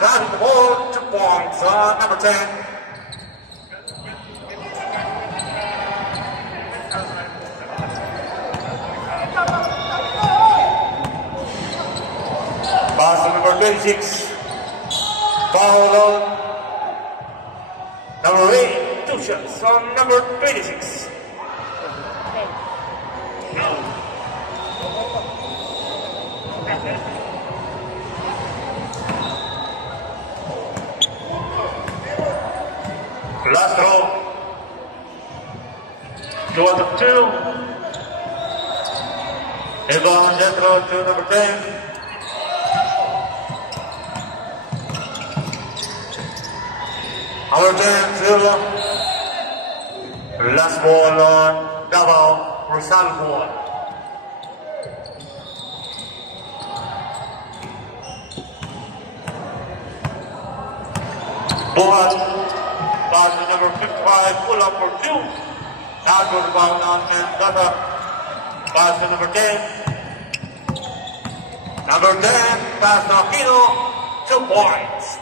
passing the ball, 2 points on number 10. Pass to number 26. Foul on number 8. 2 shots on number 26. Last throw. 2 out of 2. Rebound, that throw to number 10. Number 10, Silva. Last ball on Davao Rosalvo. Ball. Pass to number 55, pull up for 2. Now go to bound on Mendota. Pass to number 10. Number 10, pass to Aquino, 2 points.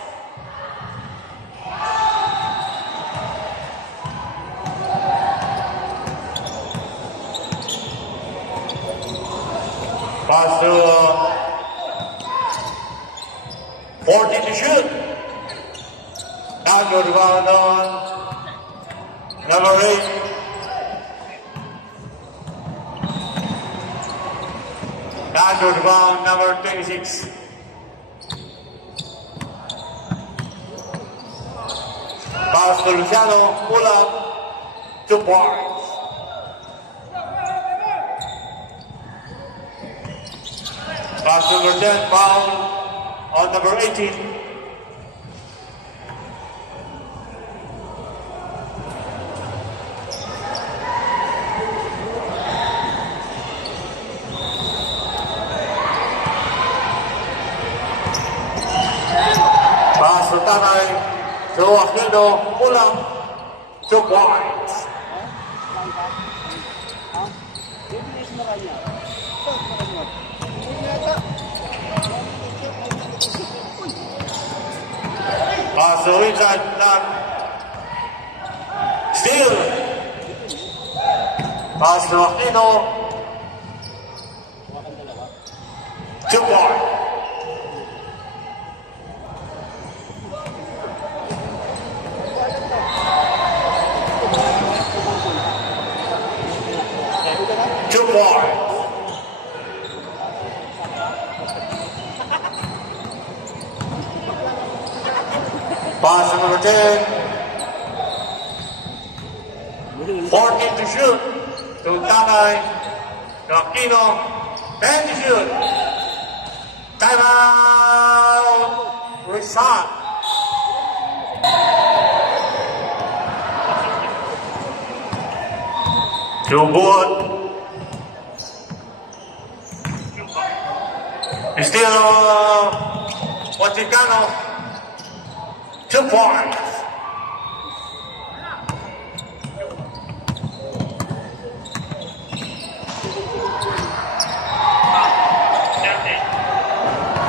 Pass to 14 to shoot. Now go to bound on number 8. Now go to bound number 26. Pass to Luciano, pull up, 2 points. Pass number 10, foul on number 18. Pass to Tanay, to Aquino, pull up, 2 points. Pass to inside, not still. Pass to Aquino, 2 points. Pass to number 10. 14 to shoot. To Tanay. To Aquino. 10 to shoot. Timeout. Rizal. Too good. Still Wachicano. 2 points.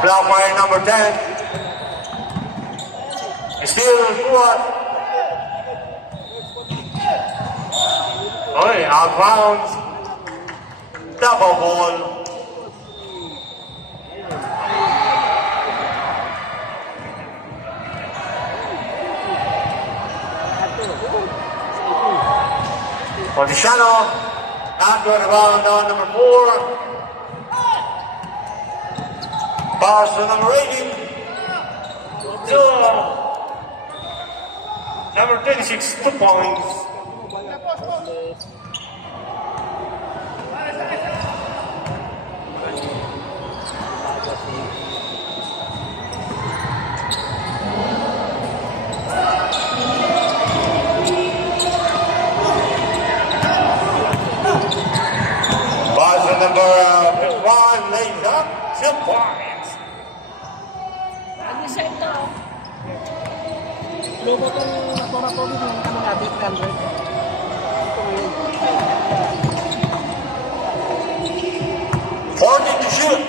Block by number 10. Still good. Oh, out of bounds. Double ball. Policiano, not going to rebound on number 4. Pass to number 18. To number 26, 2 points. Number 51 lays up, 2 points. Ano siya ito? Logo itong laboratory ng kami natin, 100. 40 to shoot.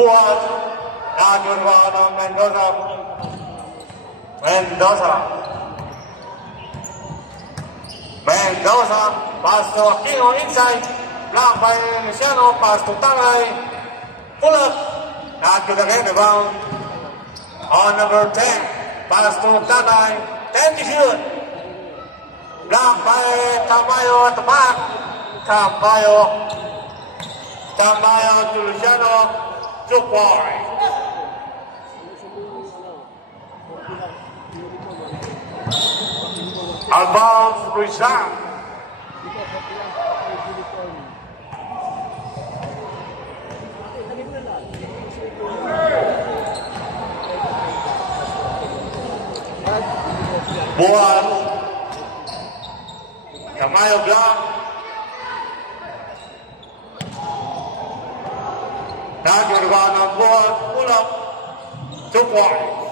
Buhat. Nagurwa ng Mendoza. Mendoza. Pass to Aquino inside. Block by Luciano. Pass to Tangay. Pull up. Not good again. Rebound. On number 10. Pass to Tangay. 10 to shoot. Block by Tamayo at the back. Tamayo to Luciano. 2 points. Out of bounds, Rizal. Buhat. Tamayo block. Nagurwa ng Buhat. Pull up. 2 points.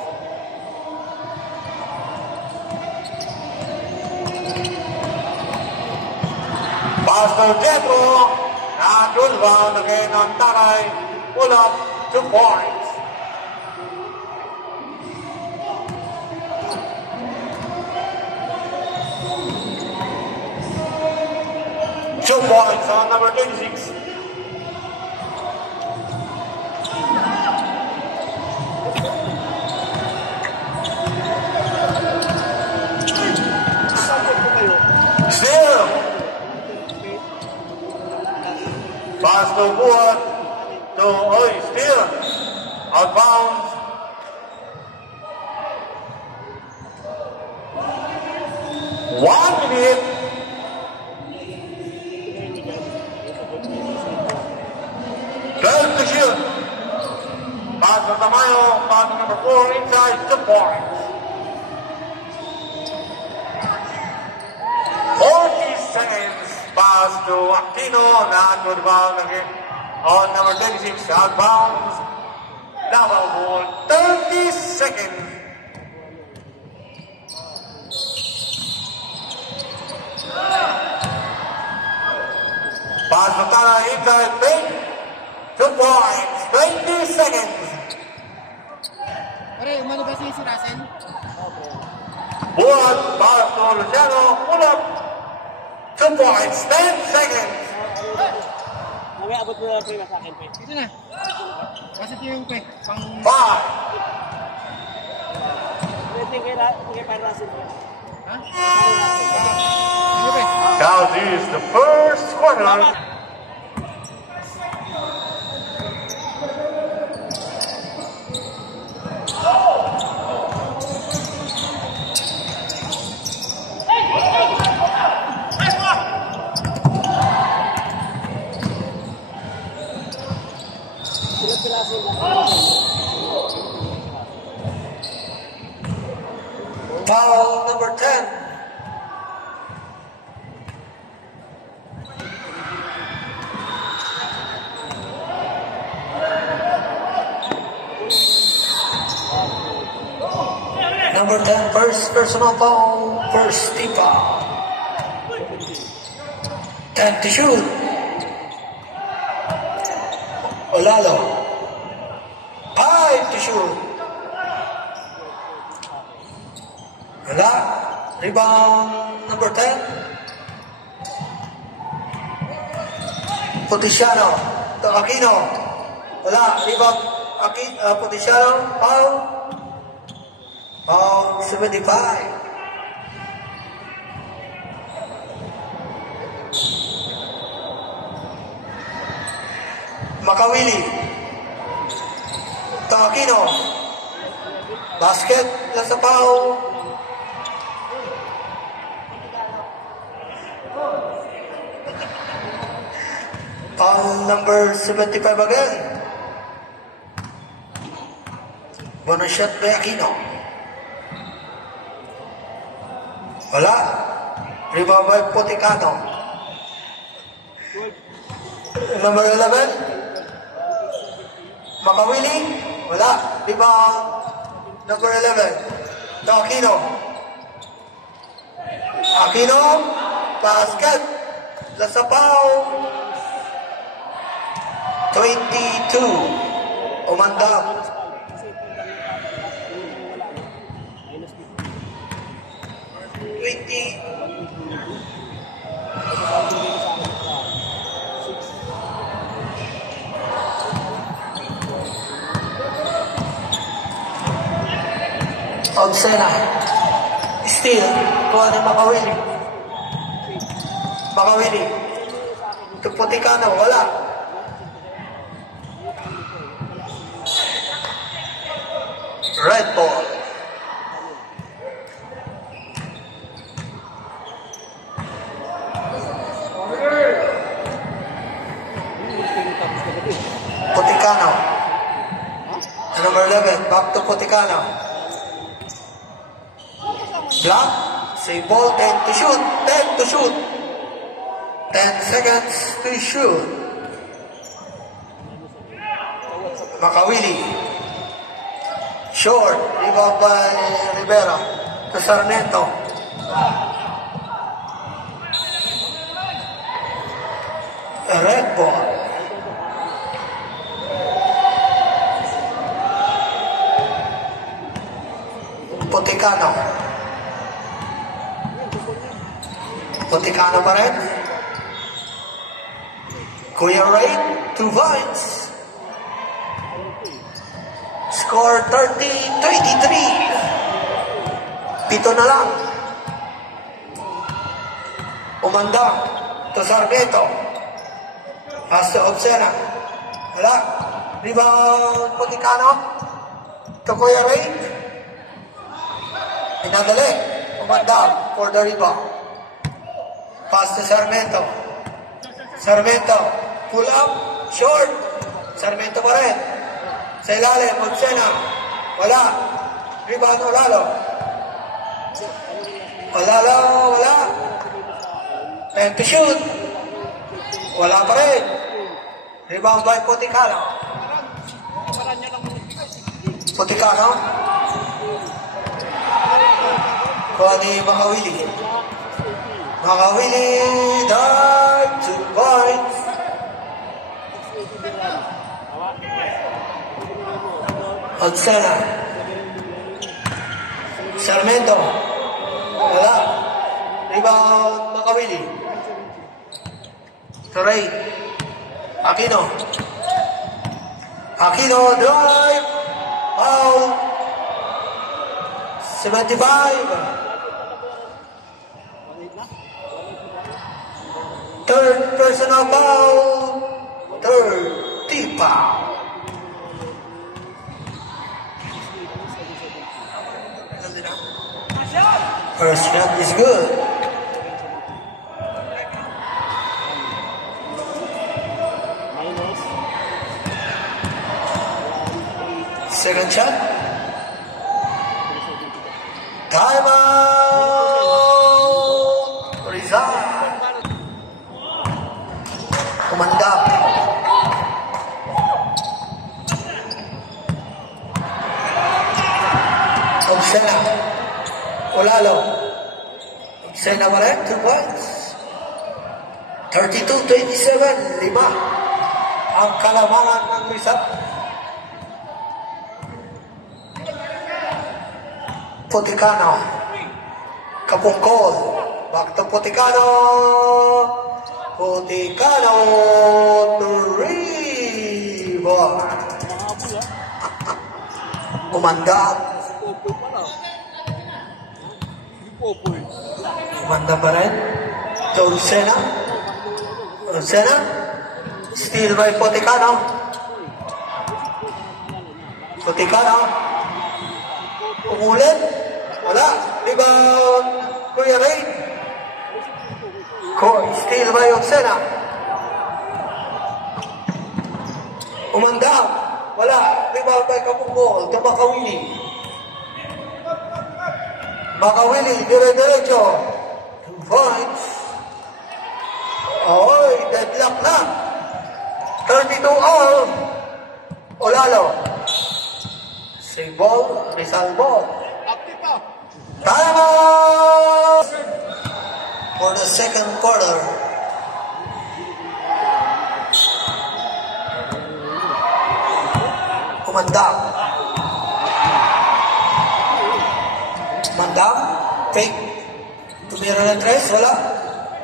Pass to Jetro. Nagurwa again on Taray. Pull up. 2 points. Two points on number 26. Still. Pass to Buhat. Still. Out bounds. One minute. To shoot. Pass to Tamayo, pass number 4 inside, 2 points. 40 seconds. Pass to Aquino, not good ball again. On number 26, out bounds. Double ball, 30 seconds. Pass to Tana inside, 2 points, 20 seconds. Pare, umano ba si Russell? Buhat, pass to Luciano, pull up. 2 points, 10 seconds. Mamaya abot mo na pre sa akin, pre. Ito na. Kasi ito yung pe. Pang... 5. Pwede kay Russell, pre. Ha? Ano pe? Now this is the first quarter. Foul number 10. Number 10, first personal foul, first team foul. 10 to shoot. Olalo. 5 to shoot. Wala. Rebound number 10. Puticiano. To Aquino. Wala. Rebound Puticiano. Foul. Foul 75. Makawili. To Aquino. Basket na sa foul. Foul number 75 again. Bonus shot by Aquino. Wala. Rebound by Poticano. Number 11. Makawili. Wala. Rebound. Number 11. To Aquino. Aquino. Basket. Lasapaw. 22 Umandam. Kasi pag wala, no? Minus 50. 20. Odsena. Steal. Kuha ni Makawili. Makawili. Ito Puticano. Wala. Red ball. Puticano. Number 11. Back to Puticano. Block. Save ball. 10 to shoot. 10 to shoot. 10 seconds to shoot. Makawili. Short. Rebound by Rivera. To Sarmiento. A red ball. Puticano. Puticano pa rin. Kuya Ray, 2 points. Score 30-23. Pito na lang. Umanda to Sarmiento. Pass to Odsena. Wala. Rebound Puticano. To Kuya Ray. Pinadali. Umanda for the rebound. Pass to Sarmiento. Sarmiento. Pull up. Short. Sarmiento pa rin. Sa ilalim. Odsena. Wala. Rebound Olalo. Olalo. Wala. 10 to shoot. Wala pa rin. Rebound by Puticano. Puticano. Kuha ni Makawili. Makawili. Dive. 2 points. Odsena. Sarmiento. Wala. Rebound Makawili. Turay. Aquino. Aquino drive. Foul. 75. Third personal foul. Third team foul. First shot is good. Second shot. Time out. Rizal. Kumandap. Odsena. Olalo. Odsena wala. 2 points. 32-27. 5. Ang kalamangan ng Rizal. Puticano. Kapungkol. Back to Puticano. Puticano. River. Umanda. Umanda pa rin. Odsena. Odsena. Steal by Puticano. Puticano. Umulit. Wala. Rebound. Kuya Ray. Steal by Odsena. Umanda. Wala. Rebound by Kapungkol. To Makawili. Makawili. Dire-diretso. 2 points. Oy, deadlock na. 32 all. Olalo. Save ball. Rizal ball. Time out for the second quarter. Mandam. Mandam. Fake. Tumira ng tres. Wala.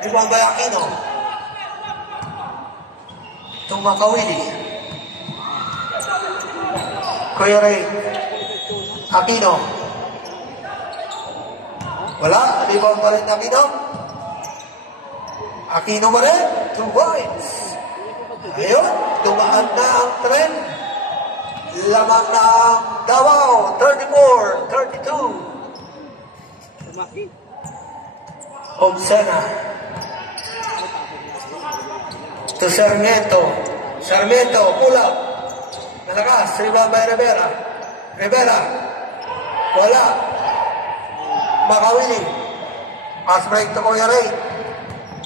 Rebound by Aquino. Tumakawili. Kuya Ray. Aquino. Wala. Rebound pa rin Aquino. Aquino pa rin. 2 points. Ayun. Tumaan na ang trend. Lamang na ang Davao. 34-32. Obsena. To Sarmiento. Sarmiento. Pull up. Nalakas. Rebound by Rivera. Rivera. Wala. Makawili. Pass break to Kuya Ray.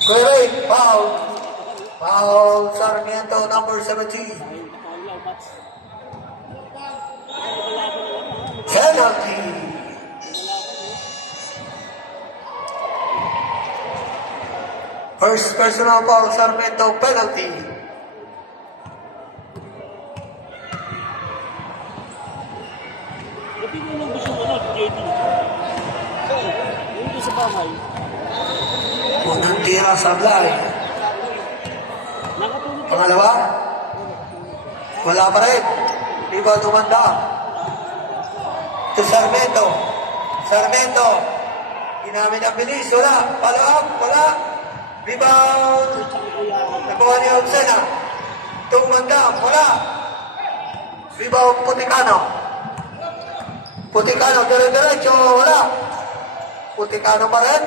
Kuya Ray. Foul. Foul. Sarmiento. Number 17. Penalty. First personal foul, Sarmiento, penalty. Ba't hindi nung gusto mo na, JD? Yung doon sa bahay. Unang tira sa Blay. Nakatulog ka. Pangalawa. Wala pa rin. Di ba tumanda? To Sarmiento. Sarmiento. Ginamit ang bilis. Wala. Follow up. Wala. Rebound. Nakuha ni Obsena. Tumanda. Wala. Rebound Puticano. Puticano. Dire-diretso. Wala. Puticano pa rin.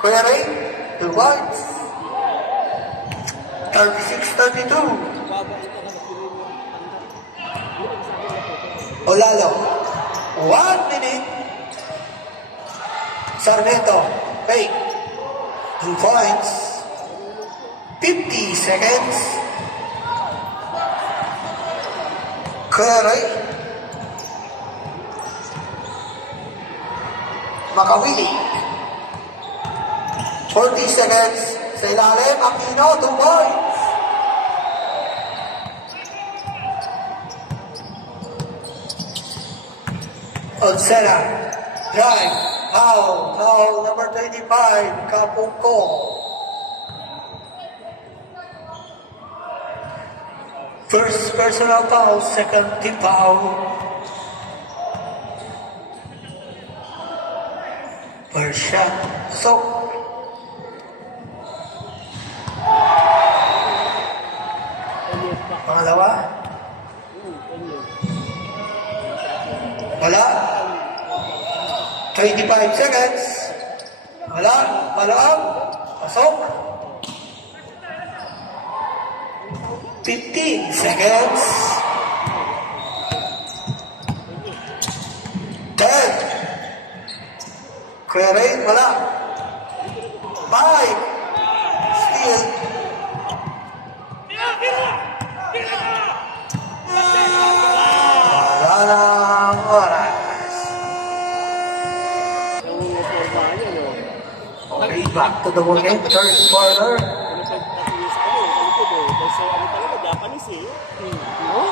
Kuya Ray. 2 points. 36-32. Olalo. 1 minute. Sarmiento. Fake. 2 points. 50 seconds. Curry. Makawili. 40 seconds. Sa ilalim, Aquino, 2 points. Onsera. Drive. Foul. Foul number 25. Kapungko. First personal foul. Second team foul. First shot. So. Pangalawa. Wala. 25 seconds. Wala. Palang. Pasok. 15 seconds. 10. Kuya Ray, wala. 5. Steal. Wala lang oras. Okay, back to the work game. Third quarter.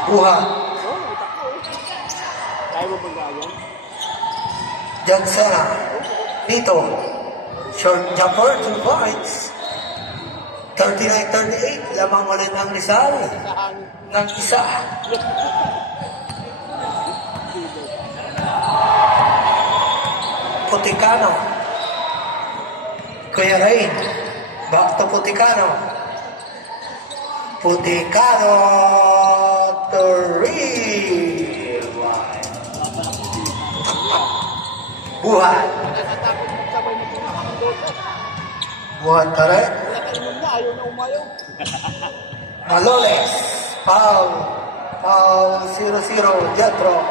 Buha. Jansena. Nito. Short jumper, 2 points. 39-38. Lamang ulit ng Rizal. Ng isa. Puticano. Kuya Rain. Back to Puticano. Puticano. 3. Buhat. Buhat ka rin. Maloles. Foul. Foul. 0-0. Jetro.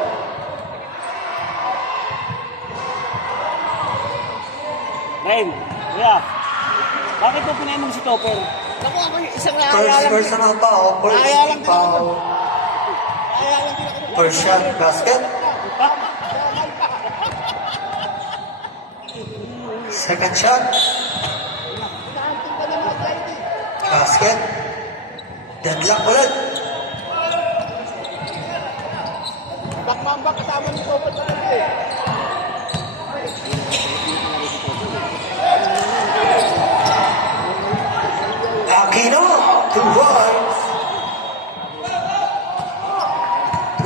Rain, yeah. Bakit mo pinaimong si Topper? Naku, ako yung isang First personal foul. First team foul. First shot. Basket. Second shot. Basket. Deadlock ulit.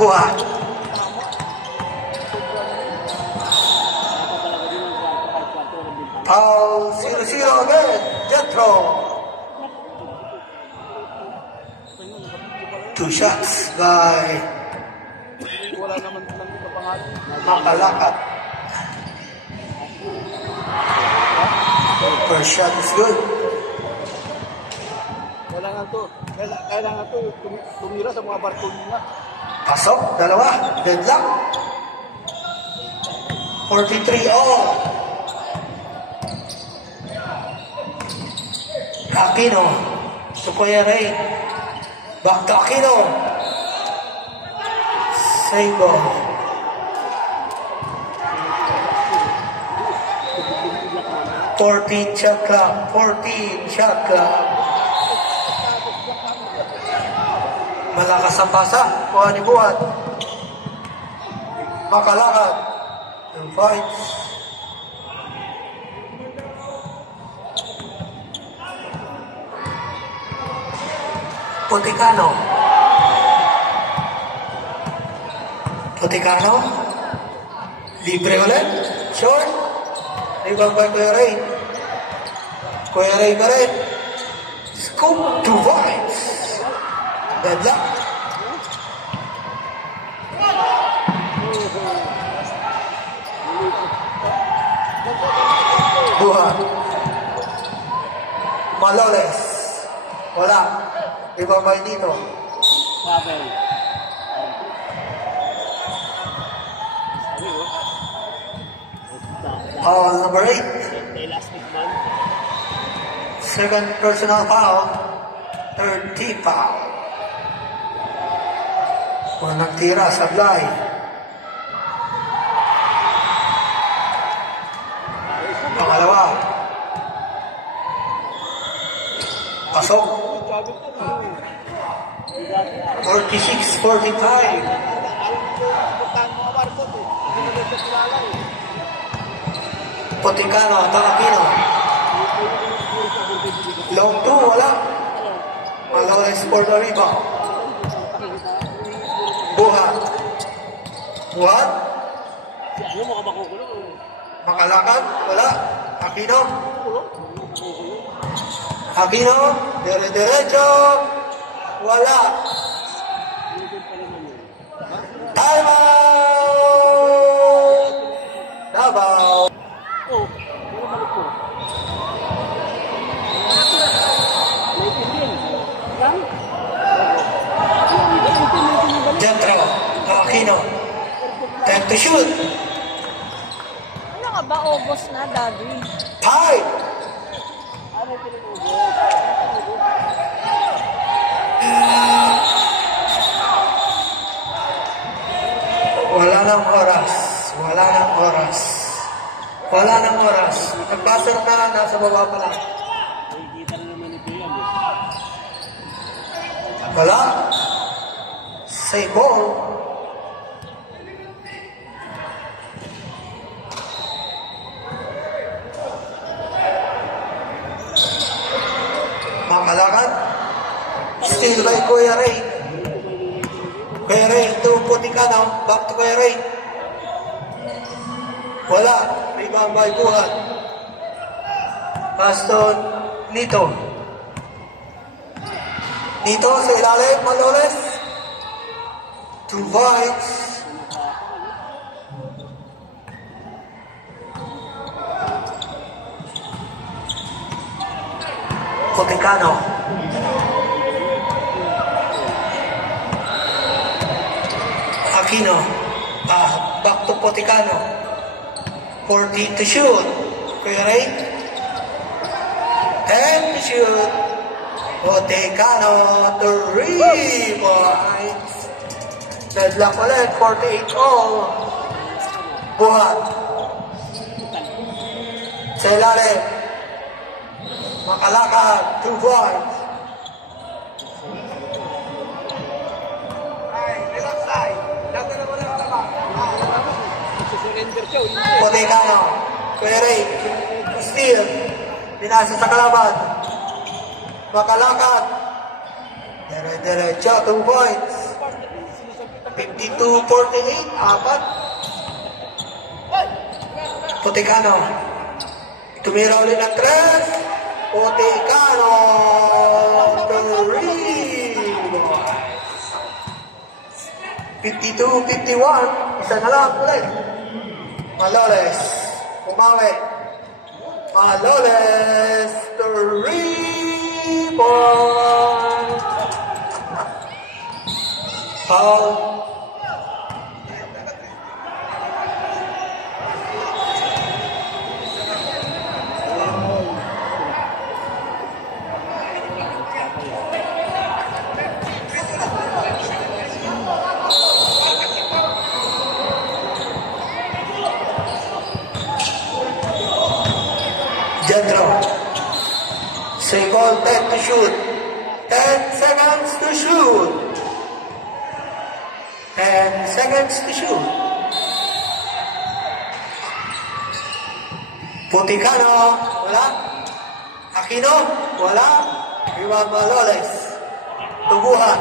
Buhat. Foul 0-0 again. Jetro. 2 shots by Makalakat. First shot is good. Kailangan to tumira sa mga barko nila. Pasok, dalawa, deadlock. 43 all. Aquino to Kuya Ray. Back to Aquino. Save ball. Fourteen shot clock. Malakas ang pasa. Kuha ni Buhat. Makalakat. And fights. Poticano. Libre ulit. Short. Rebound by Kuya Ray. Kuya Ray pa rin. Scoop. 2 points. Deadlock. Buhat. Maloles. Wala. Ibabay dito. Foul number 8. Second personal foul. Third team foul. Kung nagtira sa Blay. Pangalawa. Pasok. 46-45. Poticano, Aquino. Long 2, wala. Maloles for the rebound. Buhat. Makalakan, wala. Aquino, derecho, wala. Time out! Davao. Jetro, Aquino. Time to shoot. Ano ka ba, August na, Daddy? Five. Wala nang oras. Nagbasar na, nasa baba pa lang. Wala. Save ball. Makalakan. Still by Kuya Ray. Kuya Ray to Poticano. Back to Kuya Ray. Wala. Rebound by Buhat. Pass to Nito. Nito sa ilalim. Maloles. 2 points. Poticano. Aquino. Back to Poticano. 14 to shoot. Kuya Ray. 10 to shoot. Poticano. 3 points. Deadlock ulit. 48 all. Buhat. Sa ilalim. Makalakan. 2 points. Poticano. Kuya Ray. Steal. Pinasa sa kalaban. Makalakan. Diretso. 2 points. 52-48, apat. Puticano. Tumira ulit ng 3. Puticano. 3. 52-51. Isa na lang ulit. Maloles. Umawi. Maloles. 3 points. Foul. Jethro. Second 10 to shoot. 10 seconds to shoot. 10 seconds to shoot. Puticano. Wala. Aquino. Wala. Iwan Maloles. Tubuhan.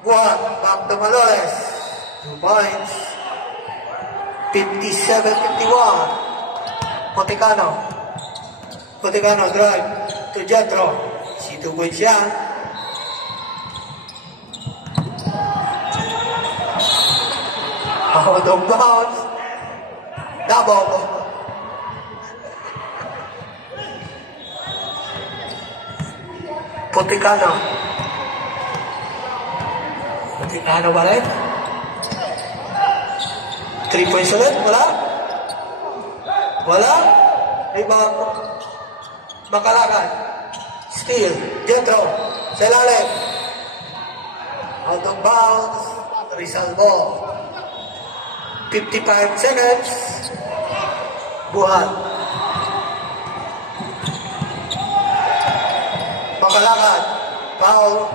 Buhan. Back to Maloles. 2 points. 57-51. Puticano. Puticano drive to Jethro. Si 2 points yan. Out of bounds. Double. Puticano. Puticano ba rin? 3 points ulit. Wala? Wala? Rebound. Makalakan. Steal. Jethro. Sa ilalim. Out of bounds. Rizal ball. 55 seconds. Buhat. Makalakan. Foul.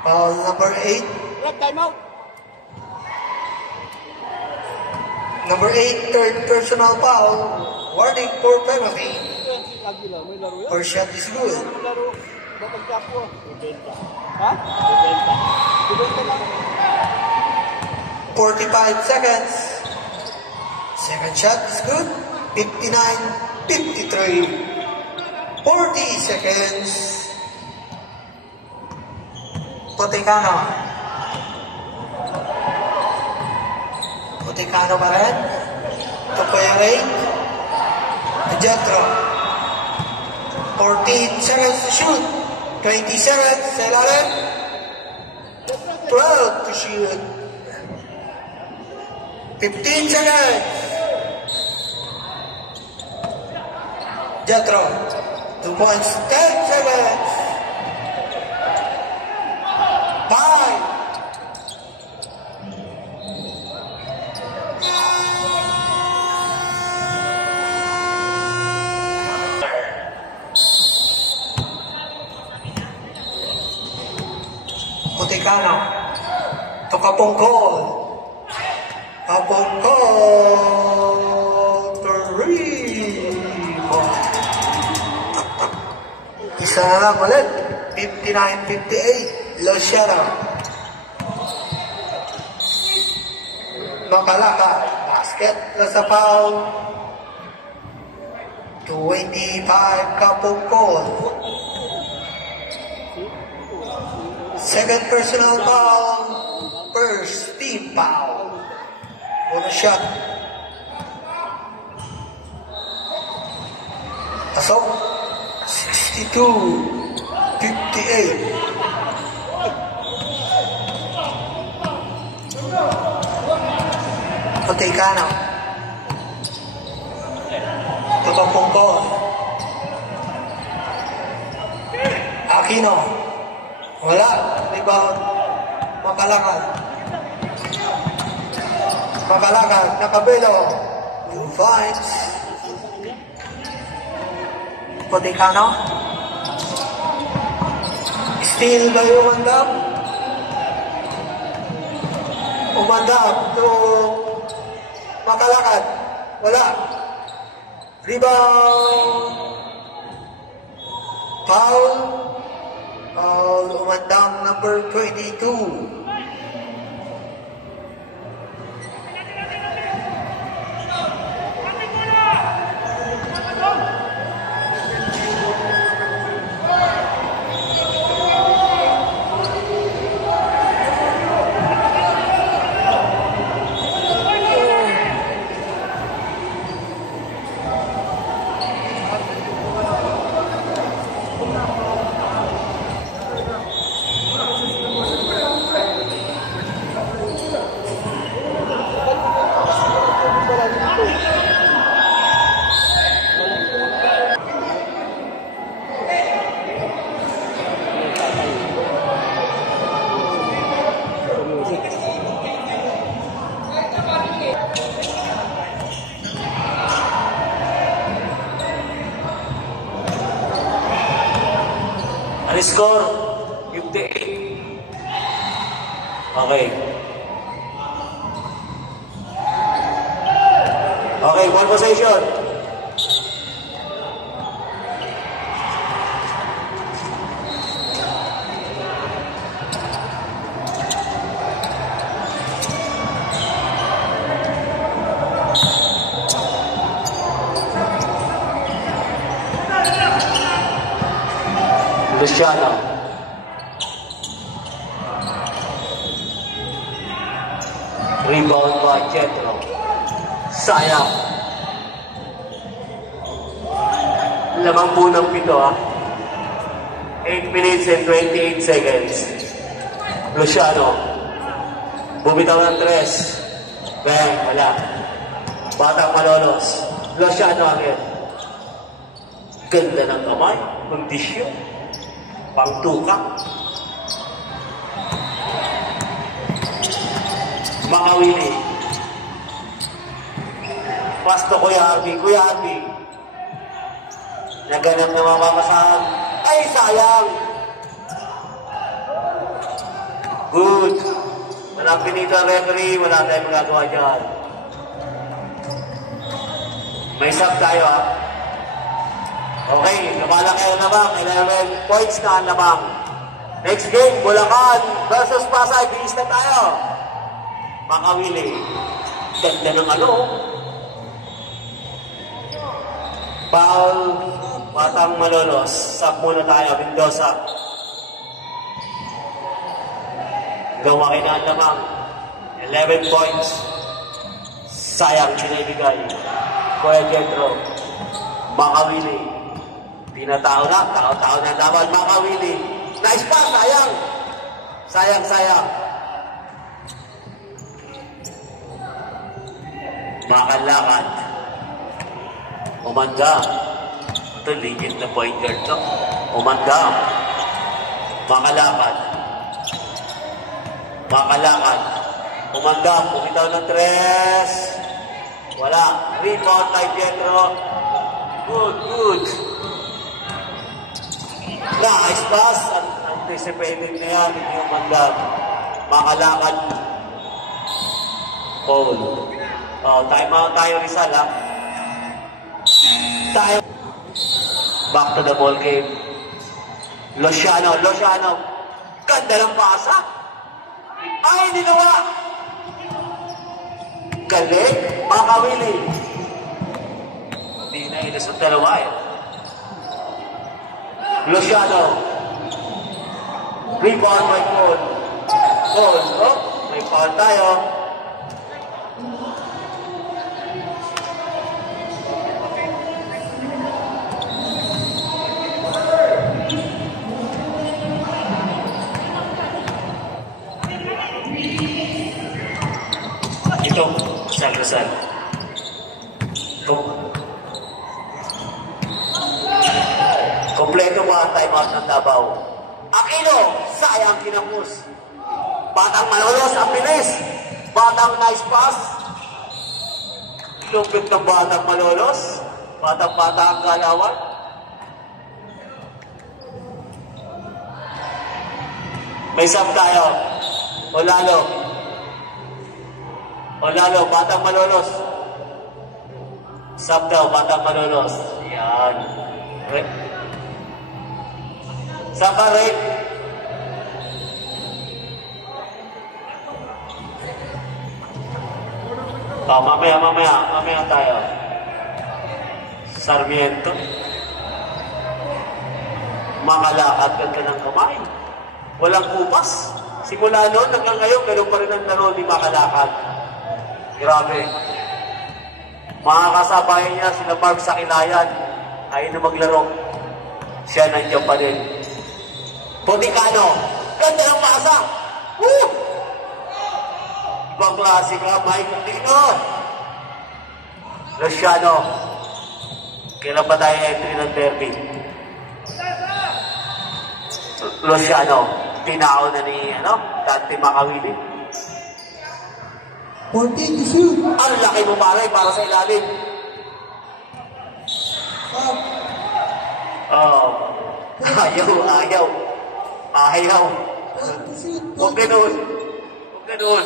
Foul number 8. Red, time out. Number 8, third personal foul. Warning for penalty. Lagi lang, may laro yan. Or shot is good. May laro. Bakit ka po? Bebenta. Ha? Bebenta. Bibenta lang. 45 seconds. Second shot is good. 59-53. 40 seconds. Puticano. Puticano pa rin. Ito po yung Ray. Jethro. 14 seconds to shoot. 20 seconds sa ilalim. 12 to shoot. 15 seconds. Jethro. 2 points. 10 seconds. 5. Puticano. To Kapungkol. Kapungkol. 3. Isa na lang ulit. 59-58. Luciano. Makalaka. Basket na sa foul. 25 Kapungkol. Second personal foul. First team foul. One shot. Pasok. 62-58. Puticano. Kapungkol. Aquino. Wala. Rebound. Makalakan. Makalakan. Nakabelo. 2 points. Puticano. Steal ba yung umandam? Umandam. To Makalakan. Wala. Rebound. Foul. Umandam number 22. Ang score, 58. Okay. Okay, one possession. Luciano. Rebound by Jetro. Sayang. Lamang po ng pito, 8 minutes and 28 seconds. Luciano. Bumitaw ng 3. Bang, wala. Batang Malolos. Luciano again. Ganda ng kamay. Kondisyon. Pangtuka. Makawili. Pasto Kuya Harvey. Kuya Harvey. Naganap na mamamasahag. Ay, sayang! Good. Walang pinito ang referee. Wala tayong magagawa dyan. May sub tayo, Okay, lumalaki ang lamang. 11 points na ang lamang. Next game, Bulacan versus Pasay. Bilis na tayo. Makawili. Ganda ng Foul. Batang Malolos. Sub muna tayo. Mendoza. Gawain na ang lamang. 11 points. Sayang sinibigay. Kuya Jetro. Makawili. Tinatao na. Tao-tao na laban. Makawili. Nice pass. Sayang. Sayang. Makalakad. Umandam. Ito, legit na point guard to. Umandam. Makalakad. Umandam. Bumitaw ng 3. Wala. Rebound by Jetro. Good. Nice pass. Anticipated na yan. Hindi umandam. Makalakad. Foul. Time out tayo, Rizal, Tayo. Back to the ball game. Luciano. Ganda ng pasa. Ay, ninawa. Galing. Makawili. Hindi na ilusot dalawa Luciano. Rebound by Paul. May foul tayo. Ito, Rizal. Kompleto ba ang timeout ng Davao? Aquino, sayang kinapos. Batang Malolos, ang bilis. Batang nice pass. Lupit ng Batang Malolos. Batang-bata ang galawan. May sub tayo. Olalo, Batang Malolos. Sub daw, Batang Malolos. Yan. Sub ka, Ray. Mamaya tayo. Sarmiento. Makalakad ka ng kamay. Walang kupas. Simula noon, hanggang ngayon, ganun pa rin ang laro ni Makalakad. Grabe. Mga kasabay niya, sila Mark Sakilayan, ayaw na maglaro. Siya nandiyan pa din. Puticano. Ganda ng pasa. Woo! Ibang klase ka, Mike Puticano. Luciano. Kailan pa tayo entry ng derby? Luciano. Tinao na ni, Dante Makawili. 14 to shoot. Ang laki mo para sa ilalim. Ayaw. Ayaw. Huwag ganun. Huwag ganun.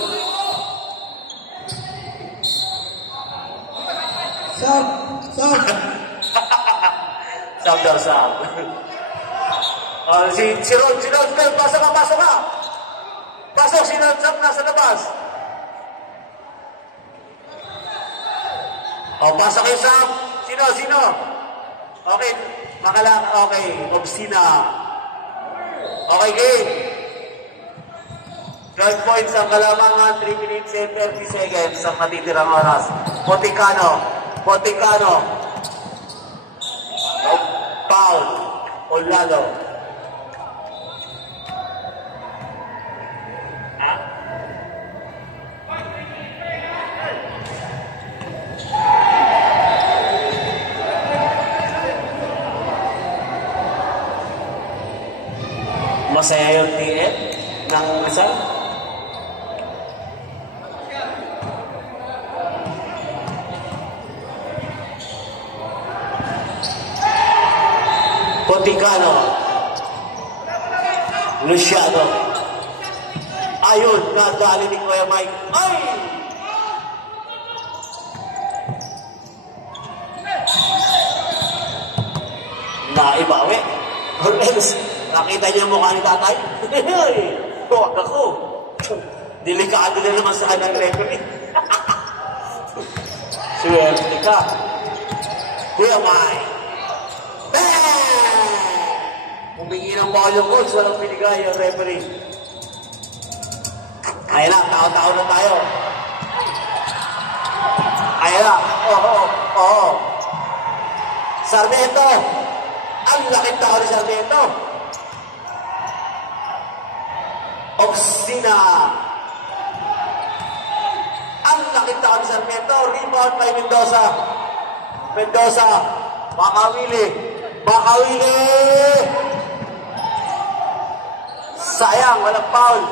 Sab! Sab! Sab daw, sab. Si Rod, pasok ka. Pasok, si Rod, sab, nasa labas. Pasok yung sab. Sino? Okay, okay, Obstina. Okay, game. 12 points ang kalamangan, 3 minutes and 30 seconds ang matitirang oras. Poticano. Paul. Olado. Masaya yung TN ng Rizal. Poticano. Luciano. Ayun, nadali ni Kuya Mike. Ay! Naibawi. Or else, nakita niya mukha ni tatay? Huwag ako. Delikado na naman sa kanang referee. Swerte ka. Kuya Mike. Bang! Humingi ng ball yung coach, walang pinigay yung referee. Ayun na, tao-tao na tayo. Ayun na, oo. Sarmiento. Ang laking tao ni Sarmiento. Oxina. Ang laking tao ni Sarmiento. Rebound by Mendoza. Makawili. Sayang, walang foul.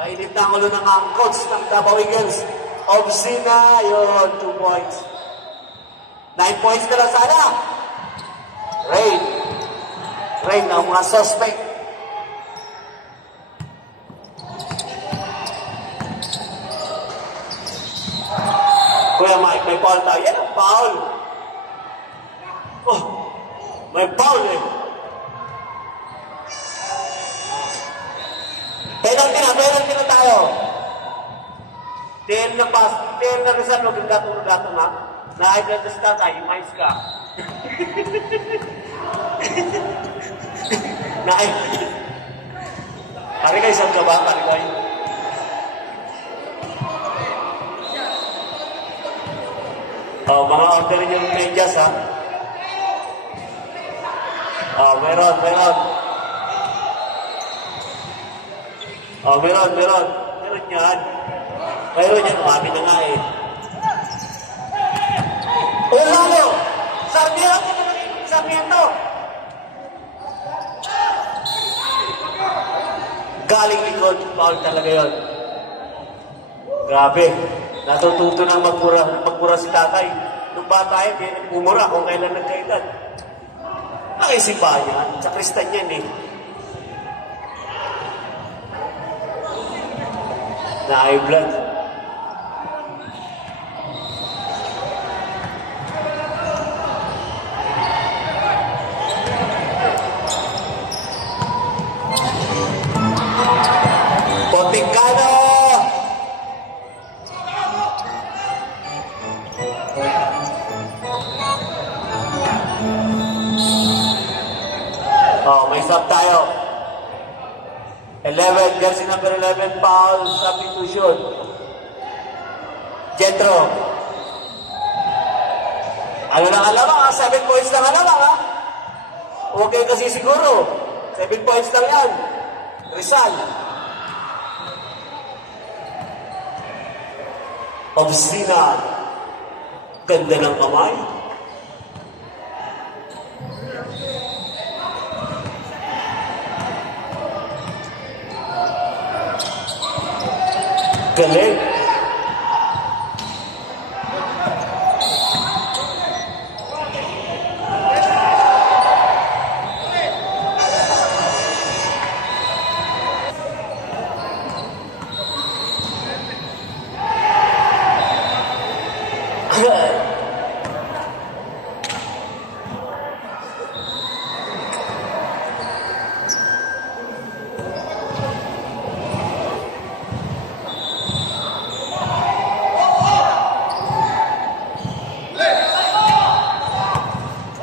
Mainit na ang ulo ng ang coach ng Davao Eagles. Oxina, yun, 2 points. 9 points na lang sana. Rain ang mga suspect. Kuya Mike, may foul tayo. Yan ang foul. Oh, may foul eh. Penalty na tayo. 10 na Rizal, gato na. Na-identis ka tayo, mais ka. Pari kayo, saan ka ba? Pari kayo. Mga order yung medyas, ha? Meron. Meron yan. Mami na nga eh. Olalo! Sarmiento! Galing likod, foul talaga yun. Grabe. Natututo ng magmura si tatay. Nung bata yun, umura kung kailan nagkaedad. Nakisipa niya. Sa Kristan yan eh. Na-high blood. Poticano! May sub tayo. 11, jersey number 11, foul, substitution. Jetro. Ano lang alamang, 7 points lang alamang, ha? Okay kasi siguro. 7 points lang yan. Rizal. Obstina. Ganda ng kamay. Galing.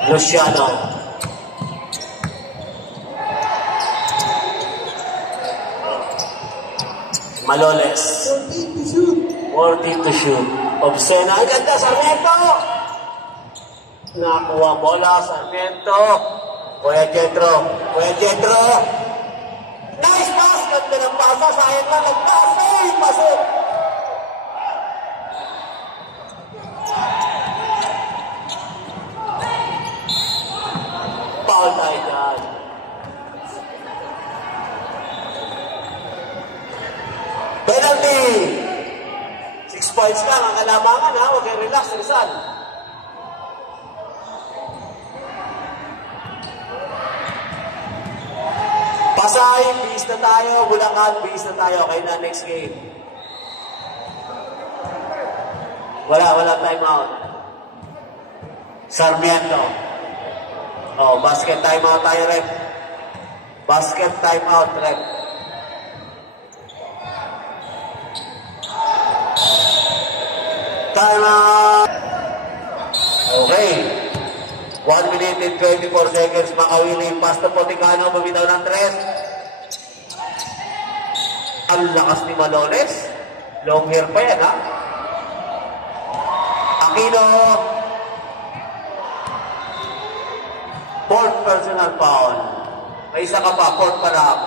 Luciano. Maloles. 14 to shoot. Obscena. Ang ganda, Sarmiento! Nakuha bola, Sarmiento. Kuya Jetro. Nice pass! Ganda ng pasa. Sayang lang nag-pass. Ay, pasok! Foul tayo dyan. Penalty! 6 points lang ang kalamangan, ha? Huwag kayo relax, Rizal. Pasay, bihis na tayo. Bulacan, bihis na tayo. Okay na, next game. Wala time out. Sarmiento. Oh, basket time out tayo, rep. Basket time out, rep. Time out. Okay. 1 minute and 24 seconds. Makawili. Pass to Poticano. Bumitaw ng 3. Ang lakas ni Malones. Long hair pa yan, ha? Aquino. 4th personal foul. May isa ka pa. 4th pa lang.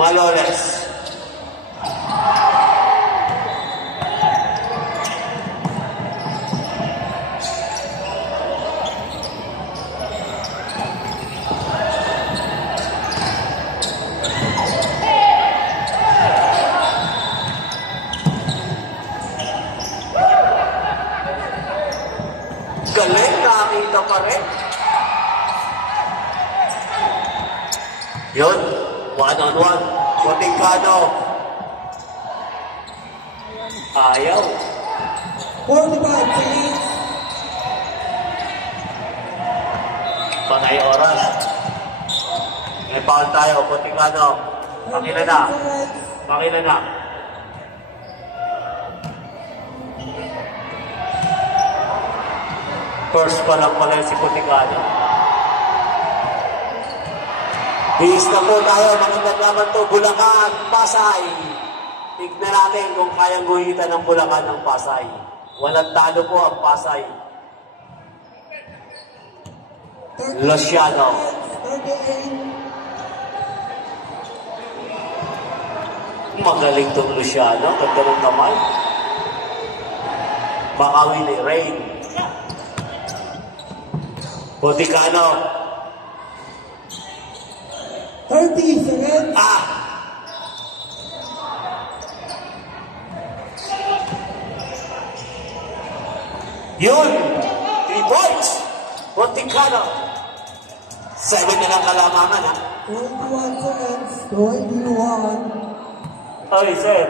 Maloles. Galing, nakita pa rin. Yun, 1-on-1. Poticano. Ayaw. 45 seconds. Patay oras. May foul tayo, Poticano. Pakila na. First pa lang pala si Poticano. Bihis na po tayo, magandang laban to, Bulacan, Pasay. Tignan natin kung kayang guhitan ng Bulacan ng Pasay. Walang talo po ang Pasay. Luciano. 38. Magaling tong Luciano, ganda ng kamay. Makawili, Rain. Poticano. 30 seconds. Yun! 3 points! Poticano. 7 na lang kalamangan, ha? 21 seconds. 21. Oy, sir.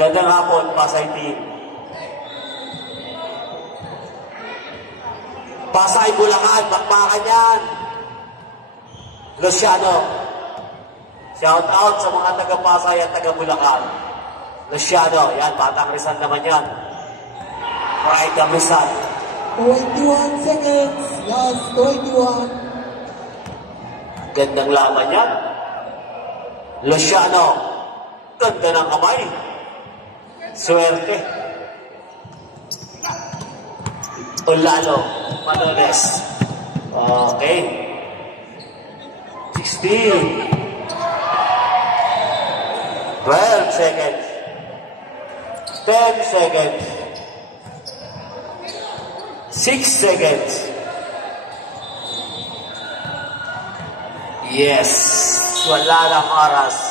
Gandang hapon, Pasay team. Pasay, Bulacan, bakbakan yan. Luciano. Shout out sa mga taga-Pasay at taga-Bulacan. Luciano, yan, Batang Rizal naman yan. Pride of Rizal. 21 seconds. Last 21. Gandang laban yan. Luciano. Ganda ng kamay. Swerte. Ulalo. Manoles. Okay. 16. 12 seconds. 10 seconds. 6 seconds. Yes. Wala lang oras.